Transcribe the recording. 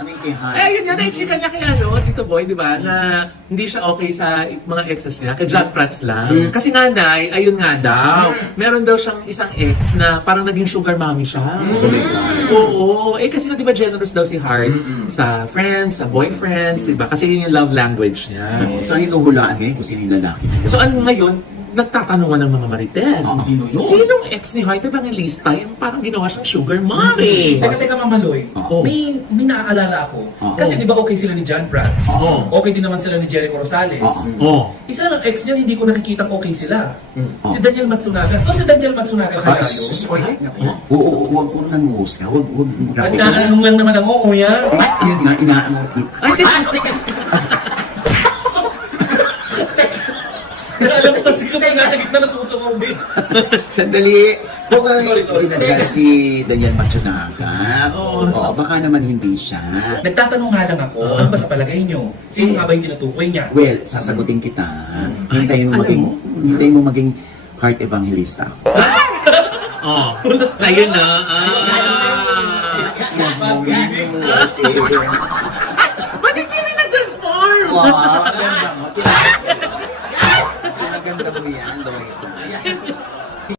Ano yung kay Han? Eh, yun nga, na-chika niya kay Tito Boy, di ba? Na hindi siya okay sa mga exes niya, kay John Prats lang. Kasi nanay, ayun nga daw, meron daw siyang isang ex na parang naging sugar mommy siya. Oo, eh kasi di ba generous daw si Hart sa friends, sa boyfriends, di ba? Kasi yun yung love language niya. So, ang hinuhulaan ngayon kung sino yung lalaki na yun? So ano ngayon, nagtatanungan ng mga marites. Sino yun? Sinong ex ni Hart Evangelista yung parang ginawa siyang sugar mommy? Teka, Mamaloy. Oh. May naaalala ako. Oo. Kasi di ba okay sila ni John Prats? Oo. Okay din naman sila ni Jericho Rosales. Oh. Isa lang ang ex niya, hindi ko nakikita okay sila. Oo. Si Daniel Matsunaga. So si Daniel Matsunaga kaya yun? Huwag nang husga. Huwag. At inaanong lang naman ang oo yan. Yun nga, inaano. Alam ko kasi kung nasa gitna na susumubin. Sandali. Kung Sorry. nandiyan si Daniel Matsunaga. Oo, baka naman hindi siya. Nagtatanong nga lang ako, ano ba sa palagay nyo? Sino nga ba yung tinutukoy niya? Well, sasagutin kita. Hintayin mo maging Heart Evangelista ako. Oh. Ayun na. Ba't hindi rin nag-transform? Wow, ganda mo.